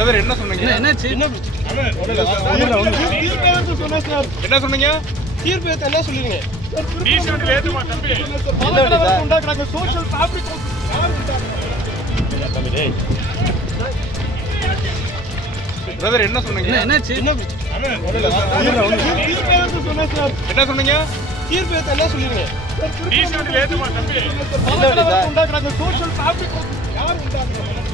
Brother என்ன சொன்னீங்க? என்னாச்சு? என்ன சொன்னீங்க? தீர்ப்பு என்ன சொல்லுவீங்க? சோஷியல் ஃபேப்ரிக் பிரதர் என்ன சொன்னீங்க? என்னாச்சு? என்ன சொன்னீங்க? தீர்ப்பு என்ன சொல்லுவீங்க? சோஷியல் ஃபேப்ரிக் யார் உண்டாக்குறாங்க?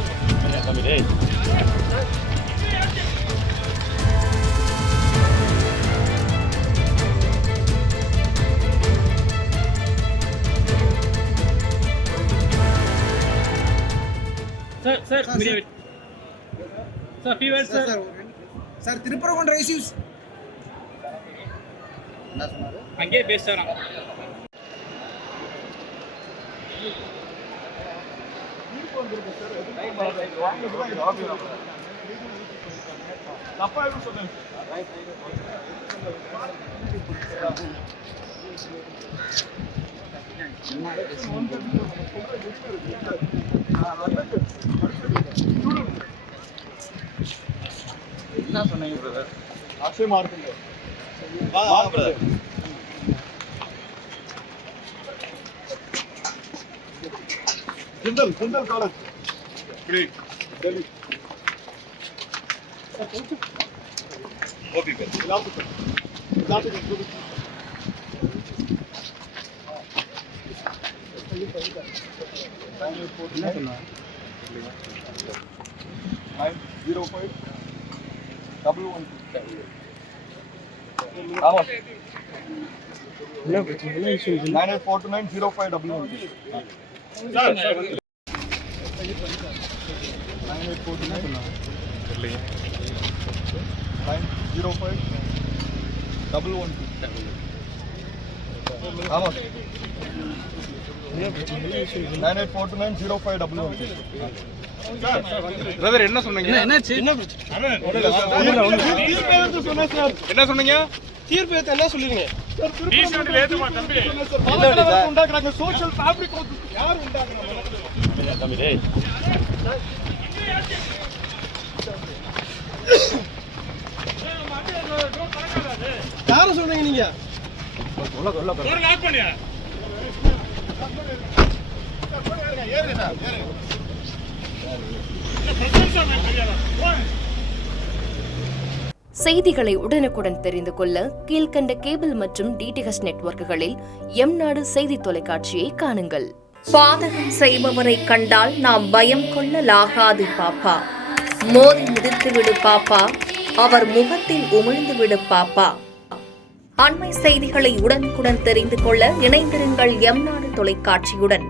சார் திருப்பரங்குன்ற இஷ்யூஸ் அங்கே பேசுறாங்க. என்ன சொன்னீங்க பிரதர்? அக்ஷய் மார்க்குங்க brother Jindal college Delhi OP பேர் என்ன சொன்னா? 905 112 ஆமா 9842905112 ஆமா 9842905112 பிரதர் என்ன சொன்னீங்க? என்னாச்சு? என்ன சொன்னீங்க? தீர்ப்பு என்ன சொல்லுவீங்க? சோஷியல் ஃபேப்ரிக் யார் உண்டாக்குறாங்க? யார சொல்றீங்க நீங்க? செய்திகளை உடனுக்குடன் தெரிந்து கொள்ள கீழ்க்கண்ட கேபிள் மற்றும் டிடிஹெச் நெட்வொர்க்குகளில் எம்நாடு செய்தி தொலைக்காட்சியை காணுங்கள். பாதகம் செய்பவரை கண்டால் நாம் பயம் கொள்ளலாகாது பாப்பா. மோதி மிதித்துவிடு பாப்பா, அவர் முகத்தில் உமிழ்ந்துவிடு பாப்பா. அண்மை செய்திகளை உடனுக்குடன் தெரிந்து கொள்ள இணைந்திருங்கள் எம்நாடு தொலைக்காட்சியுடன்.